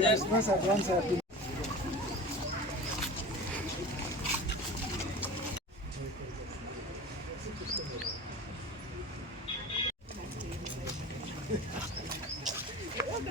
Christmas advance happy.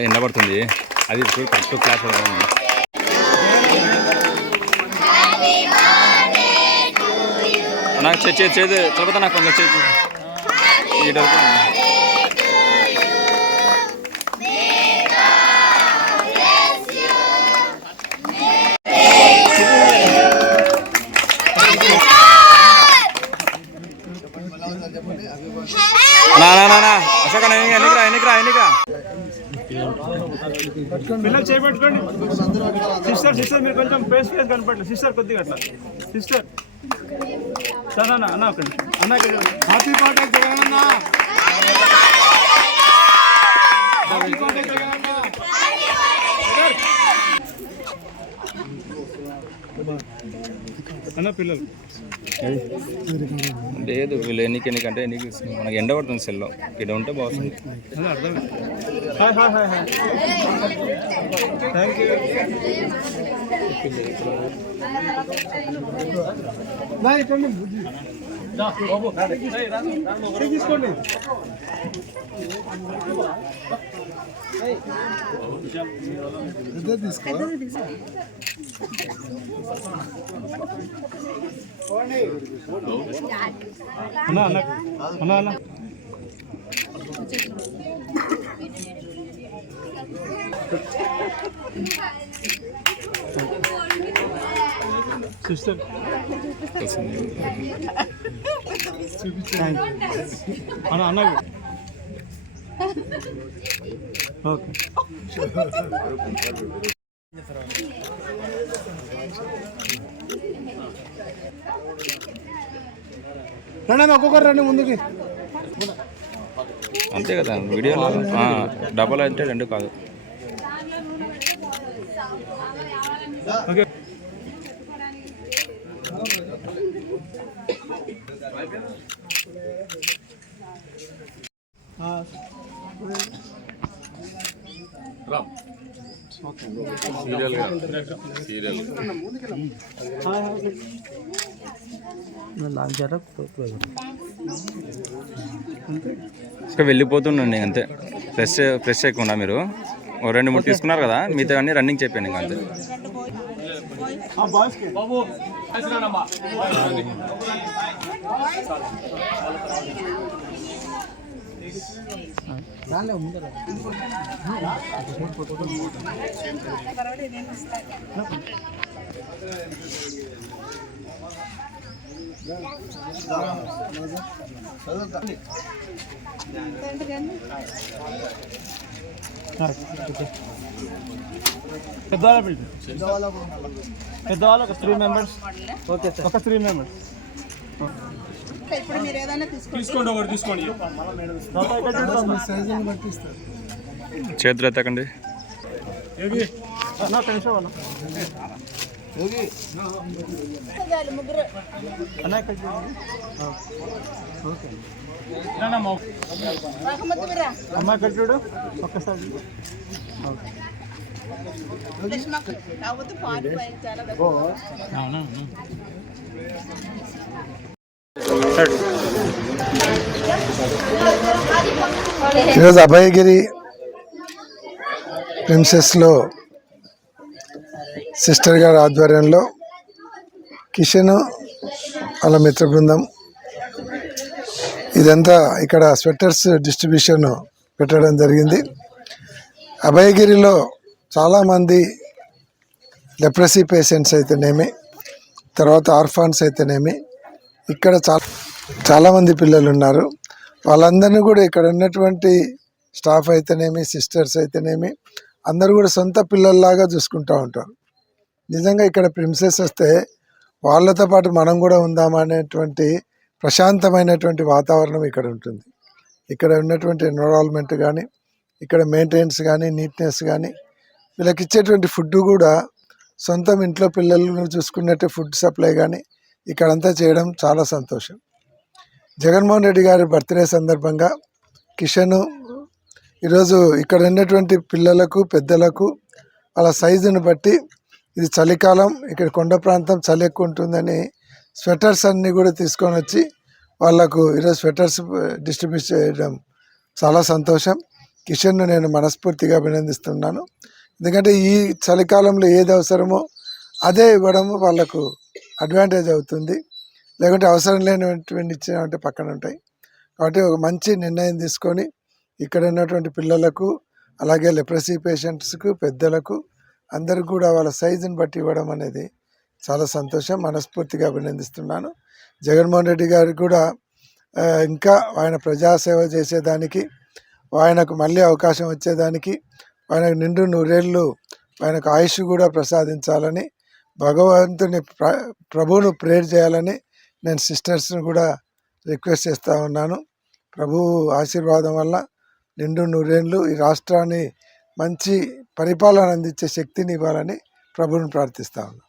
ఎండ పడుతుంది అది చూడు కరెక్ట్ క్లాస్ నాకు చే చే- చేదు నాకు కొంచెం చేతి పిల్లలు చేపెట్టుకోండి. సిస్టర్ సిస్టర్ మీరు కొంచెం ఫేస్ ఫేస్ కనపడలేదు. సిస్టర్ కొద్దిగా అట్లా. సిస్టర్ సరే అన్న అన్న ఒక నిమిషం. అన్న హ్యాపీ బర్త్డే జగనన్న. అన్న పిల్లలు. లేదు వీళ్ళు ఎన్నిక ఎన్నికంటే ఎన్నిక మనకి ఎండ పడుతుంది సెల్లో. ఇక్కడ ఉంటే బాగుంది తీసుకోండి తీసుకో. సిస్టర్. అన్న అన్న ఓకే. రండి ఒక్కొక్కరు రండి ముందుకి. అంతే కదా వీడియోలో డబల్ అంటే రెండు కాదు. ఓకే ఇంకా వెళ్ళిపోతుండండి అంతే. ఫ్రెష్ ఫ్రెష్ ఎక్కువ మీరు. ఓ రెండు మూడు తీసుకున్నారు కదా మిగతా అన్ని రన్నింగ్ చెప్పాను ఇంకా అంతే. బాయ్స్కి పెద్దవాళ్ళ ఒక త్రీ మెంబర్స్ ఓకే సార్ ఒక త్రీ మెంబర్స్ తీసుకోండి. ఒకటి తీసుకోండి. చేతులు ఎత్తకండి. అమ్మాయి ఇక్కడ ఓకే అమ్మ ఇక్కడ చూడు ఒక్కసారి ఈరోజు అభయగిరి ప్రిన్సెస్లో సిస్టర్ గారి ఆధ్వర్యంలో కిషన్ వాళ్ళ మిత్ర బృందం ఇదంతా ఇక్కడ స్వెటర్స్ డిస్ట్రిబ్యూషన్ పెట్టడం జరిగింది. అభయగిరిలో చాలామంది లెప్రసీ పేషెంట్స్ అయితేనేమి తర్వాత ఆర్ఫాన్స్ అయితేనేమి ఇక్కడ చాలా చాలామంది పిల్లలు ఉన్నారు వాళ్ళందరినీ కూడా ఇక్కడ ఉన్నటువంటి స్టాఫ్ అయితేనేమి సిస్టర్స్ అయితేనేమి అందరూ కూడా సొంత పిల్లల్లాగా చూసుకుంటూ ఉంటారు. నిజంగా ఇక్కడ ప్రిన్సెస్ వస్తే వాళ్ళతో పాటు మనం కూడా ఉందామా అనేటువంటి ప్రశాంతమైనటువంటి వాతావరణం ఇక్కడ ఉంటుంది. ఇక్కడ ఉన్నటువంటి ఎన్విరాన్మెంట్ కానీ ఇక్కడ మెయింటెనెన్స్ కానీ నీట్నెస్ కానీ వీళ్ళకి ఇచ్చేటువంటి ఫుడ్ కూడా సొంతం ఇంట్లో పిల్లలను చూసుకున్నట్టు ఫుడ్ సప్లై కానీ ఇక్కడంతా చేయడం చాలా సంతోషం. జగన్మోహన్ రెడ్డి గారి బర్త్డే సందర్భంగా కిషన్ ఈరోజు ఇక్కడ ఉన్నటువంటి పిల్లలకు పెద్దలకు వాళ్ళ సైజును బట్టి ఇది చలికాలం ఇక్కడ కొండ ప్రాంతం చలి ఎక్కువ ఉంటుందని స్వెటర్స్ అన్నీ కూడా తీసుకొని వచ్చి వాళ్ళకు ఈరోజు స్వెటర్స్ డిస్ట్రిబ్యూట్ చేయడం చాలా సంతోషం. కిషన్ను నేను మనస్ఫూర్తిగా అభినందిస్తున్నాను. ఎందుకంటే ఈ చలికాలంలో ఏది అవసరమో అదే ఇవ్వడము వాళ్ళకు అడ్వాంటేజ్ అవుతుంది. లేకుంటే అవసరం లేనటువంటి ఇచ్చినటువంటి పక్కన ఉంటాయి. కాబట్టి ఒక మంచి నిర్ణయం తీసుకొని ఇక్కడ ఉన్నటువంటి పిల్లలకు అలాగే లెప్రసీ పేషెంట్స్కు పెద్దలకు అందరికి కూడా వాళ్ళ సైజుని బట్టి ఇవ్వడం అనేది చాలా సంతోషం. మనస్ఫూర్తిగా అభినందిస్తున్నాను. జగన్మోహన్ రెడ్డి గారు కూడా ఇంకా ఆయన ప్రజాసేవ చేసేదానికి ఆయనకు మళ్ళీ అవకాశం వచ్చేదానికి ఆయనకు నిండు నూరేళ్ళు ఆయనకు ఆయుష్ కూడా ప్రసాదించాలని భగవంతుని ప్ర ప్రభువును ప్రేర్ చేయాలని నేను సిస్టర్స్ని కూడా రిక్వెస్ట్ చేస్తూ ఉన్నాను. ప్రభు ఆశీర్వాదం వల్ల నిండు నూరేళ్ళు ఈ రాష్ట్రాన్ని మంచి పరిపాలన అందించే శక్తిని ఇవ్వాలని ప్రభువుని ప్రార్థిస్తా ఉన్నాను